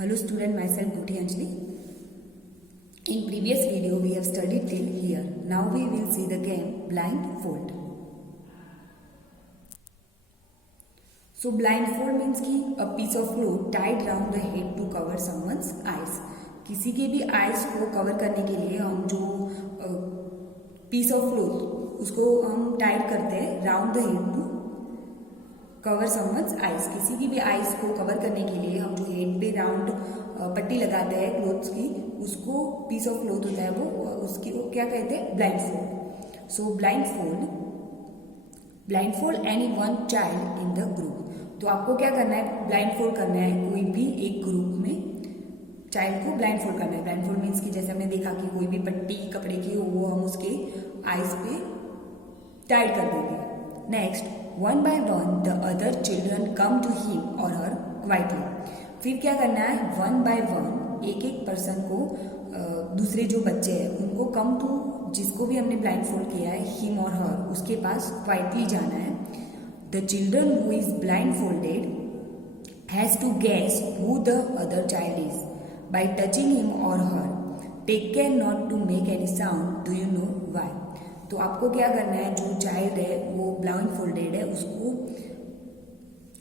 Hello student, myself Guti Anjali. In previous video we have studied till here. Now we will see the game blindfold. So blindfold means कि a piece of cloth tied round the head to cover someone's eyes. किसी के भी eyes को cover करने के लिए हम जो piece of cloth उसको हम tied करते हैं round the head to cover someone's eyes. किसी की भी आइज को कवर करने के लिए हम जो हेड पे राउंड पट्टी लगाते हैं क्लोथ्स की, उसको पीस ऑफ क्लोथ होता है वो, उसकी वो क्या कहते हैं, blindfold. So blindfold any one child in the group. तो आपको क्या करना है, ब्लाइंडफोल्ड करना है कोई भी एक ग्रुप में चाइल्ड को ब्लाइंडफोल्ड करना है. ब्लाइंडफोल्ड मीन्स कि जैसे हमने देखा कि कोई भी पट्टी कपड़े की हो वो हम उसके आइज पे टाइड कर देंगे. Next, one by one the other children come to him or her quietly. फिर क्या करना है, वन बाय वन एक एक पर्सन को, दूसरे जो बच्चे हैं उनको कम टू, जिसको भी हमने ब्लाइंडफोल्ड किया है, हिम और हर, उसके पास क्वाइटली जाना है. The children who is blindfolded has to guess who the other child is by touching him or her. Take care not to make any sound. Do you know why? तो आपको क्या करना है, जो child है वो ब्लाइंडफोल्डेड है, उसको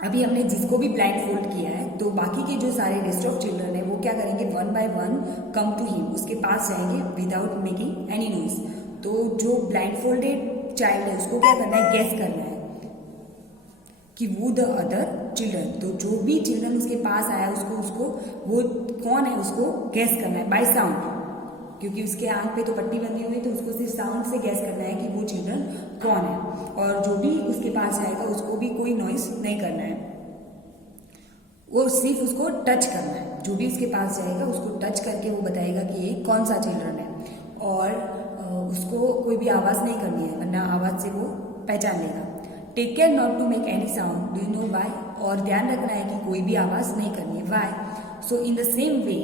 अभी हमने जिसको भी ब्लाइंडफोल्ड किया है, तो बाकी के जो सारे रेस्ट ऑफ चिल्ड्रन है वो क्या करेंगे, one by one come to him, उसके पास जाएंगे विदाउट मेकिंग एनी नॉइज. तो जो ब्लाइंडफोल्डेड चाइल्ड है उसको क्या करना है, गेस करना है कि वो द अदर चिल्ड्रन. तो जो भी चिल्ड्रन उसके पास आया उसको वो कौन है उसको गेस करना है बाय साउंड, क्योंकि उसके आंख पे तो पट्टी बंधी हुई है, तो उसको सिर्फ साउंड से गैस करना है कि वो चिल्ड्रन कौन है. और जो भी उसके पास आएगा उसको भी कोई नॉइस नहीं करना है, वो सिर्फ उसको टच करना है. जो भी उसके पास जाएगा उसको टच करके वो बताएगा कि ये कौन सा चिल्ड्रन है, और उसको कोई भी आवाज़ नहीं करनी है, वरना आवाज़ से वो पहचान लेगा. Take care not to make any sound. Do you know why? और ध्यान रखना है कि कोई भी आवाज़ नहीं करनी है. Why? So in the same way,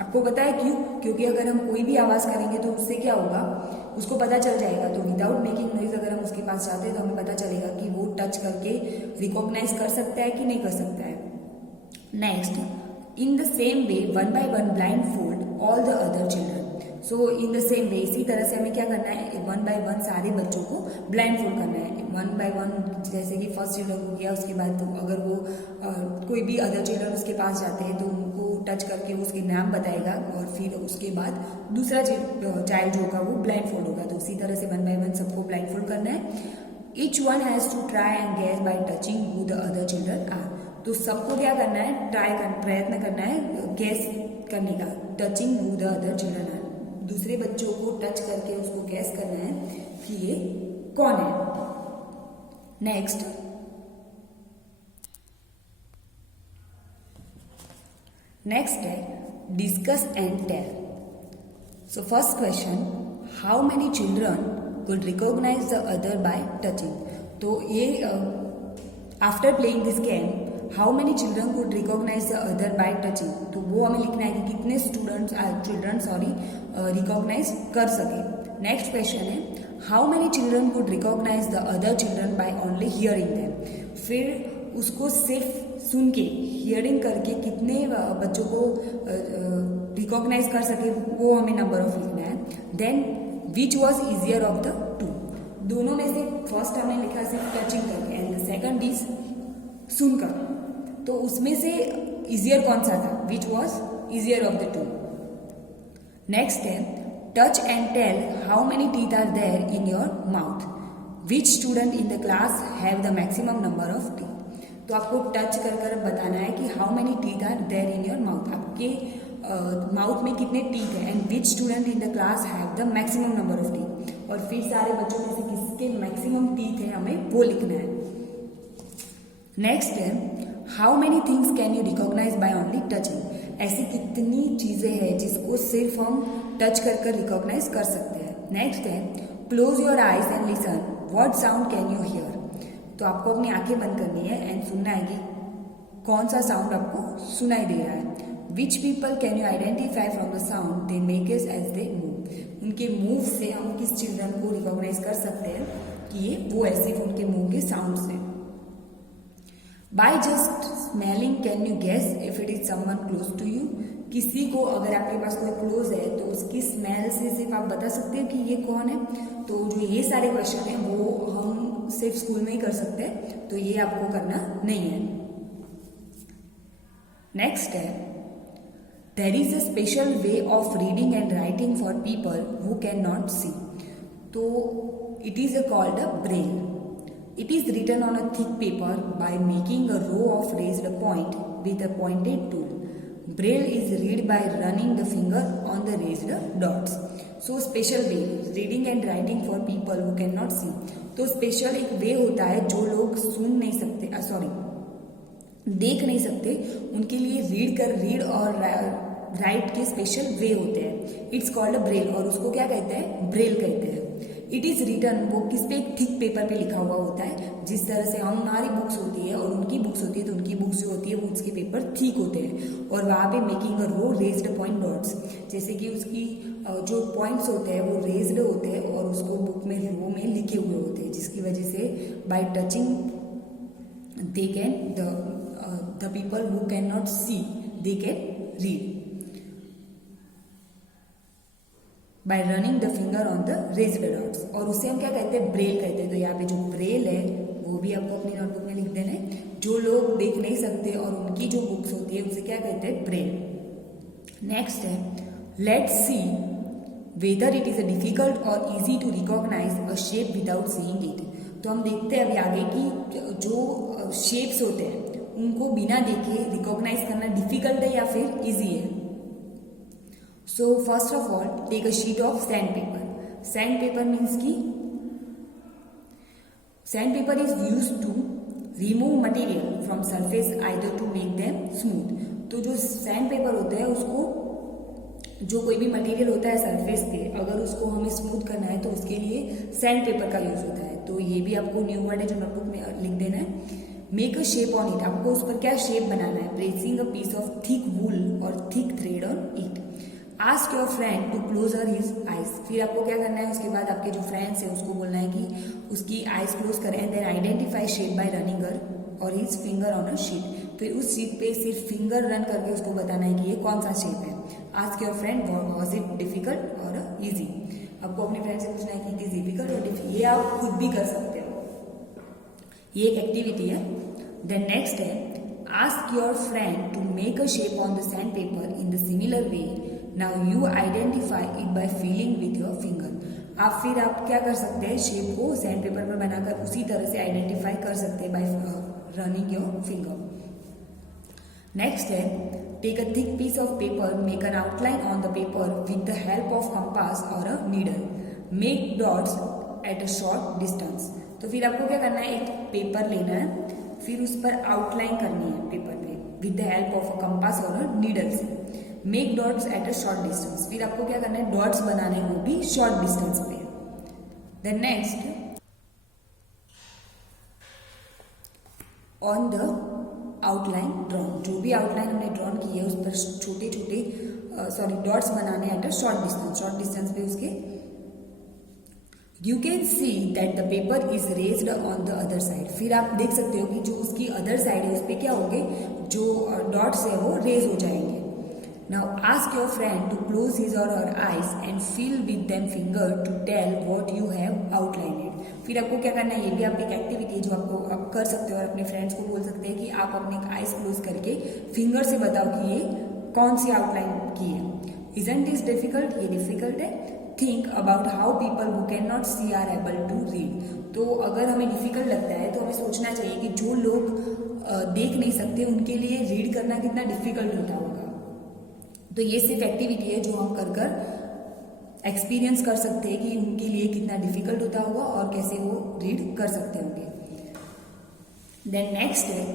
आपको पता है क्यों? क्योंकि अगर हम कोई भी आवाज़ करेंगे तो उससे क्या होगा, उसको पता चल जाएगा. तो विदाउट मेकिंग नॉइज अगर हम उसके पास जाते हैं तो हमें पता चलेगा कि वो टच करके रिकॉग्नाइज कर सकता है कि नहीं कर सकता है. Next, in the same way one by one blindfold all the other children. So in the same वे, इसी तरह से हमें क्या करना है, वन बाय वन सारे बच्चों को ब्लाइंडफोल्ड करना है. वन बाय वन, जैसे कि फर्स्ट चिल्ड्रन को किया, उसके बाद तो अगर वो कोई भी अदर चिल्ड्रन उसके पास जाते हैं तो उनको टच करके उसके नाम बताएगा, और फिर उसके बाद दूसरा चाइल्ड जो होगा वो ब्लाइंडफोल्ड होगा. तो उसी तरह से वन बाय वन सबको ब्लाइंडफोल्ड करना है. Each one has to try and guess by touching who the other children are. तो सबको क्या करना है, प्रयत्न करना है गेस करने का, touching who the other children are. दूसरे बच्चों को टच करके उसको गैस करना है कि ये कौन है. नेक्स्ट है discuss and tell. So first question, how many children could recognise the other by touching. तो ये after playing this game, how many children could recognise the other by touching. तो वो हमें लिखना है कि कितने चिल्ड्रन रिकॉग्नाइज कर सके. नेक्स्ट क्वेश्चन है, how many children could recognise the other children by only hearing them. फिर उसको सिर्फ सुन के, हियरिंग करके कितने बच्चों को रिकॉग्नाइज कर सके, वो हमें नंबर ऑफ लिखना है. Then which was easier of the two. दोनों में से फर्स्ट हमने लिखा सिर्फ टचिंग करके, एंड द सेकंड इज सुनकर. तो उसमें से इजियर कौन सा था, which was easier of the two. Next है, touch and tell how many teeth are there in your mouth. Which student in the class have the maximum number of teeth. तो आपको टच कर बताना है कि how many teeth are there in your mouth, आपके mouth में कितने teeth है, and which student in the class have the maximum number of teeth. और फिर सारे बच्चों में से किसके मैक्सिमम टीथ है हमें वो लिखना है. नेक्स्ट है, how many things can you recognise by only touching. ऐसी कितनी चीजें हैं जिसको सिर्फ हम टच कर रिकॉग्नाइज कर सकते हैं. नेक्स्ट है, close your eyes and listen, what sound can you here. तो आपको अपनी आंखें बंद करनी है एंड सुनना है कि कौन सा साउंड आपको सुनाई दे रहा है. Which people can you identify from the sound they make as they move. उनके मूव से हम किस चिल्ड्रन को रिकॉग्नाइज कर सकते हैं कि ये वो ऐसे उनके मुंह के साउंड से. By just smelling can you guess if it is someone close to you. किसी को अगर आपके पास कोई क्लोज है तो उसकी स्मेल से सिर्फ आप बता सकते हो कि ये कौन है। तो जो ये सारे क्वेश्चन है वो हम सिर्फ स्कूल में ही कर सकते हैं, तो ये आपको करना नहीं है। नेक्स्ट है, there is a special way of reading and writing for people who can not see. तो it is called a Braille. It is written on a thick paper by making a row of raised point with a pointed tool. Braille is read by running the finger on the raised dots. So special way reading and writing for people who cannot see. तो special एक वे होता है जो लोग सुन नहीं सकते, देख नहीं सकते, उनके लिए रीड और राइट के स्पेशल वे होते हैं। इट्स कॉल्ड अ ब्रेल और उसको क्या कहते हैं, ब्रेल कहते हैं। इट इज रिटन, वो किस पे, एक थिक पेपर पे लिखा हुआ होता है। जिस तरह से हमारी बुक्स होती है और उनकी बुक्स होती है, तो उनकी बुक्स जो होती है वो उसके पेपर थिक होते हैं और वहाँ पे making a row raised point dots, जैसे कि उसकी जो पॉइंट्स होते हैं वो रेज्ड होते हैं और उसको बुक में रो में लिखे हुए होते हैं, जिसकी वजह से by touching they can the people who can not see they can read by running the finger on the raised dots. और उसे हम क्या कहते हैं, ब्रेल कहते हैं। तो यहाँ पे जो ब्रेल है वो भी आपको अपनी नोटबुक में लिख देना है। जो लोग देख नहीं सकते और उनकी जो बुक्स होती है उसे क्या कहते हैं, ब्रेल। नेक्स्ट है, let's see whether it is a difficult or easy to recognise a shape without seeing it. तो हम देखते हैं अभी आगे कि जो शेप्स होते हैं उनको बिना देखे रिकॉग्नाइज करना डिफिकल्ट है या फिर इजी है। So first of all, take a sheet of sandpaper. Sandpaper means कि sandpaper is used to remove material from surface either to make them smooth. तो जो sandpaper होता है उसको, जो कोई भी मटेरियल होता है सरफेस पे, अगर उसको हमें स्मूथ करना है तो उसके लिए सैंडपेपर का यूज होता है। तो ये भी आपको न्यू वर्ड है जो नोटबुक में लिख देना है। Make a shape on it, आपको उस पर क्या शेप बनाना है, placing a piece of thick wool or thick thread on it. Ask your friend to closer his eyes, फिर आपको क्या करना है, उसके बाद आपके जो फ्रेंड्स है उसको बोलना है कि उसकी आइज क्लोज करें। And then identify shape by running or his finger on a sheet. फिर उस शीट पे सिर्फ फिंगर रन करके उसको बताना है कि ये कौन सा शेप है। Ask your friend was it difficult or easy. आपको अपने फ्रेंड से पूछना है कि इट इज डिफिकल्ट और डिफिकल्ट। ये आप खुद भी कर सकते हो, ये एक एक्टिविटी है। देन नेक्स्ट है, ask your friend to make a shape on the sand paper in the similar way. Now you identify it by feeling with your finger. आप क्या कर सकते हैं, शेप को सैंड पेपर पर बनाकर उसी तरह से आइडेंटिफाई कर सकते हैं by running your finger. Next है, take a thick piece of paper, make an outline on the paper with the help of compass और a needle, make dots at a short distance. तो फिर आपको क्या करना है, एक पेपर लेना है, फिर उस पर आउटलाइन करनी है पेपर पे with the help of a compass और अ नीडल से। Make dots at a short distance, फिर आपको क्या करना है, डॉट्स बनाने वो भी शॉर्ट डिस्टेंस पे। Then next, on the outline drawn, जो भी आउटलाइन हमने ड्रॉन की है उस पर छोटे छोटे डॉट्स बनाने एट अ शॉर्ट डिस्टेंस पे उसके। You can see that the paper is raised on the other side, फिर आप देख सकते हो कि जो उसकी अदर साइड है उस पर क्या होंगे, जो डॉट्स है वो रेज हो जाएंगे। Now ask your friend to close his or her eyes and feel with them finger to tell what you have outlined. फिर आपको क्या करना है, ये भी आपकी एक एक्टिविटी है जो आपको आप कर सकते हो और अपने फ्रेंड्स को बोल सकते हैं कि आप अपने आइज क्लोज करके फिंगर से बताओ कि ये कौन सी आउटलाइन की है। Isn't this difficult? ये डिफिकल्ट है। Think about how people who can not see are able to read. तो अगर हमें डिफिकल्ट लगता है तो हमें सोचना चाहिए कि जो लोग देख नहीं सकते उनके लिए रीड करना कितना डिफिकल्ट होता होगा। तो ये सिर्फ एक्टिविटी है जो हम कर एक्सपीरियंस कर सकते हैं कि उनके लिए कितना डिफिकल्ट होता होगा और कैसे वो रीड कर सकते होंगे। देन नेक्स्ट है,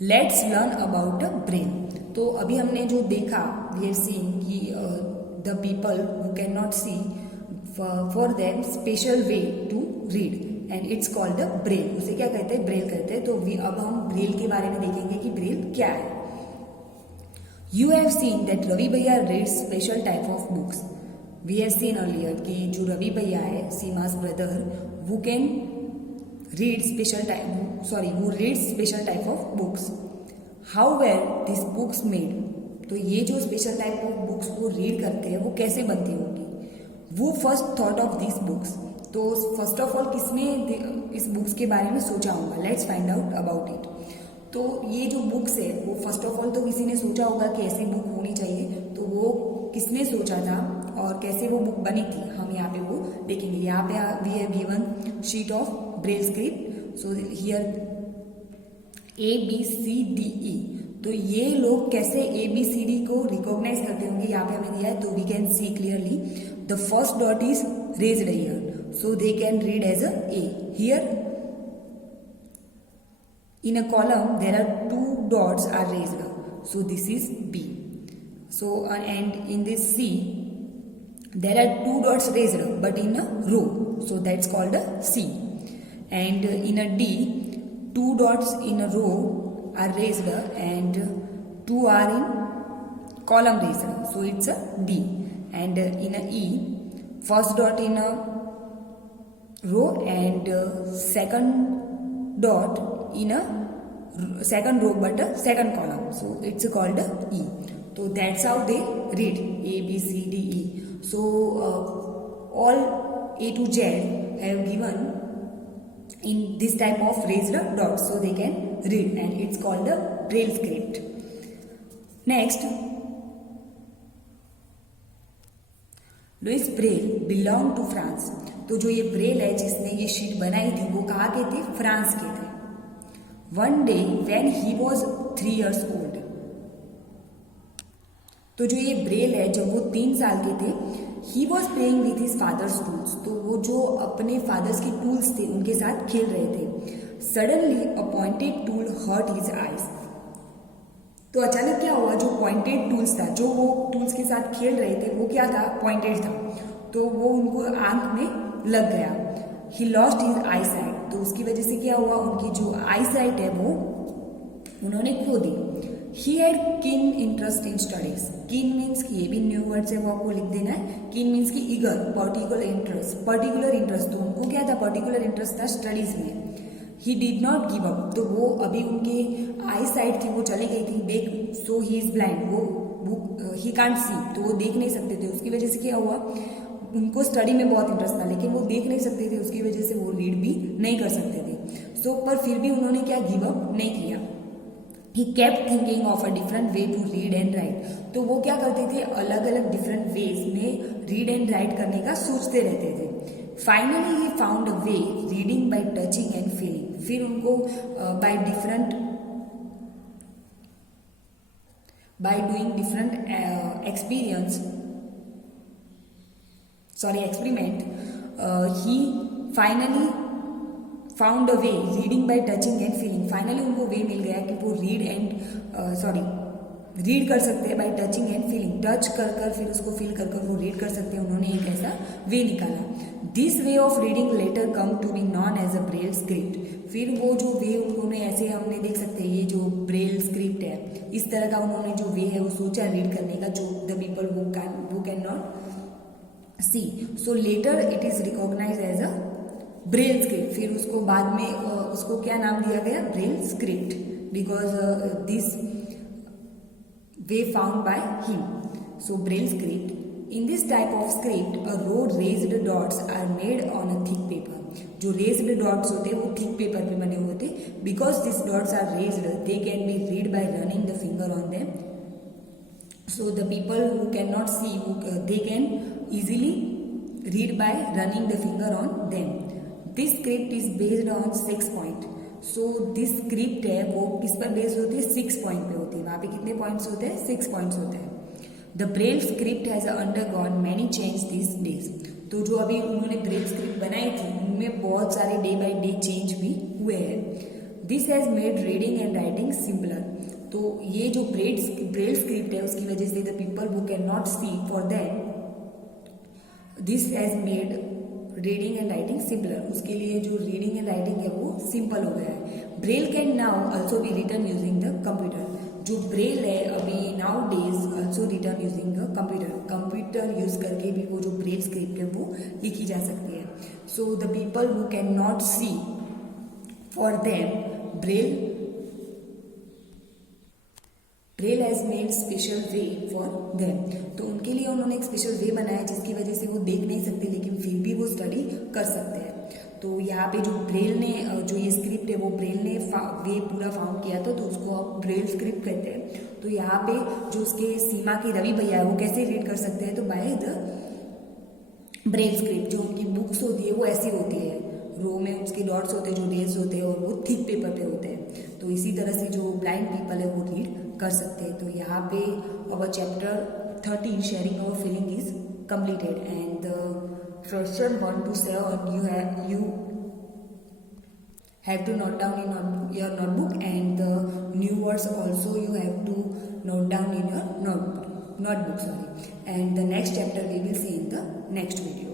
let's learn about a braille. तो अभी हमने जो देखा, वी हैव सीन कि the people who can not see, for them special way to read and it's called the braille. उसे क्या कहते हैं, ब्रेल कहते हैं। तो अब हम ब्रेल के बारे में देखेंगे कि ब्रेल क्या है। You have seen that Ravi भैया reads special type of books. We have seen earlier कि जो रवि भैया है, सीमा's brother, वो can read special type who reads special type of books. How were these books made? तो ये जो स्पेशल टाइप ऑफ बुक्स वो रीड करते हैं वो कैसे बनती होंगी? वो first thought of this books, तो फर्स्ट ऑफ ऑल किसने इस बुक्स के बारे में सोचा होगा? Let's find out about it. तो ये जो बुक्स है वो फर्स्ट ऑफ ऑल तो किसी ने सोचा होगा कि ऐसी बुक होनी चाहिए, तो वो किसने सोचा था और कैसे वो बुक बनी थी हम यहाँ पे वो देखेंगे. यहाँ पे we have given sheet of braille script. So here ABCDE. तो ये लोग कैसे ABCD को रिकॉग्नाइज करते होंगे यहाँ पे हमें दिया है. तो we can see clearly the first dot is raised here, so they can read as a A. Here in a column there are 2 dots are raised, so this is B. So and in this C there are 2 dots raised but in a row, so that's called a C. And in a D 2 dots in a row are raised and 2 are in column raised, so it's a D. And in a E first dot in a row and second dot in a second row but a second column, so it's called a E. So that's how they read ABCDE. So all A to Z have given in this type of raised dots, so they can read and it's called a braille script. Next, Louis Braille belong to France. तो जो ये Braille है जिसने ये sheet बनाई थी वो कहाँ के थे? फ्रांस के थे. One day when he was 3 years old. तो जो ये ब्रेल है जब वो 3 साल के थे, he was playing with his father's tools. तो वो जो अपने फादर्स के टूल्स थे उनके साथ खेल रहे थे. Suddenly a pointed tool hurt his eyes. तो अचानक क्या हुआ? जो पॉइंटेड टूल्स था, जो वो टूल्स के साथ खेल रहे थे वो क्या था? पॉइंटेड था. तो वो उनको आंख में लग गया. He lost his eyesight. तो उसकी वजह से क्या हुआ? उनकी जो आईसाइट है वो उन्होंने खो दी. He had keen interest in studies. Keen means कि ये भी न्यू वर्ड्स है वो आपको लिख देना है. Keen means कि eager, particular interest. Particular interest, तो उनको क्या था? Particular interest था स्टडीज में. He did not give up. तो वो अभी उनके आईसाइट थी वो चली गई थी. देख, so he is blind. वो he can't see. तो वो देख नहीं सकते थे. उसकी वजह से क्या हुआ? उनको स्टडी में बहुत इंटरेस्ट था लेकिन वो देख नहीं सकते थे, उसकी वजह से वो रीड भी नहीं कर सकते थे. सो पर फिर भी उन्होंने क्या गिव अप नहीं किया. He kept thinking of a different way to read and write. तो वो क्या करते थे? अलग अलग डिफरेंट वेज में रीड एंड राइट करने का सोचते रहते थे. Finally he found a way reading by touching and feeling. फिर उनको by doing different experiment, he finally found a way reading by touching and feeling. Finally उनको वे मिल गया कि वो रीड कर सकते हैं bye touching and feeling. Touch कर कर फिर उसको फील कर कर वो रीड कर सकते हैं. उन्होंने एक ऐसा वे निकाला. This way of reading letter come to be known as a braille script. फिर वो जो वे उन्होंने ऐसे हमने देख सकते हैं ये जो ब्रेल स्क्रिप्ट है इस तरह का उन्होंने जो वे है वो सोचा रीड करने का, जो द पीपल वो can not see. So letter it is recognise as a braille script. फिर उसको बाद में उसको क्या नाम दिया गया? Braille script, because this way found by him. So braille script. In this type of script a row raised dots are made on a thick paper. जो रेज्ड डॉट्स होते हैं वो थिक पेपर पे बने हुए थे. Because this dots are raised they can be read by running the finger on them. So the people who cannot see, they can easily read by running the finger on them. This script is based on 6 point. So this script है वो किस पर based होती है? 6 point पे होती है. वहाँ पे कितने पॉइंट्स होते हैं? 6 पॉइंट्स होते हैं. The Braille script has undergone many changes these days. तो जो अभी उन्होंने ब्रेल स्क्रिप्ट बनाई थी उनमें बहुत सारे डे बाय डे चेंज भी हुए हैं. This has made reading and writing simpler. तो ये जो ब्रेल स्क्रिप्ट है उसकी वजह से the people who can not see, for that this has made reading and writing simpler. उसके लिए जो रीडिंग एंड राइटिंग है वो सिंपल हो गया है. Braille can now also be written using the computer. जो ब्रेल है अभी now days also written using the computer. Computer use करके भी वो जो ब्रेल स्क्रिप्ट है वो लिखी जा सकती है. So the people who can not see For them, Braille has made special way for them. तो उनके लिए उन्होंने एक स्पेशल वे बनाया जिसकी वजह से वो देख नहीं सकते लेकिन फिर भी वो स्टडी कर सकते हैं। तो यहाँ पे जो ब्रेल ने जो ये स्क्रिप्ट है वो ब्रेल ने वे पूरा फाउंड किया था, तो उसको आप ब्रेल स्क्रिप्ट कहते हैं। तो यहाँ पे जो उसके सीमा के रवि भैया है वो कैसे रीड कर सकते हैं, तो बाय द ब्रेल स्क्रिप्ट। जो उनकी बुक्स होती है वो ऐसी होती है, रो में उसके डॉट्स होते हैं, जो रेल्स होते हैं और वो थिक पेपर पे होते हैं। तो इसी तरह से जो ब्लाइंड पीपल है वो रीड कर सकते हैं। तो यहाँ पे our chapter 13 sharing our feeling is completed and question 1 to 7 you have to note down in your notebook, and the new words also you have to note down in your notebook, and the next chapter we will see in the next video.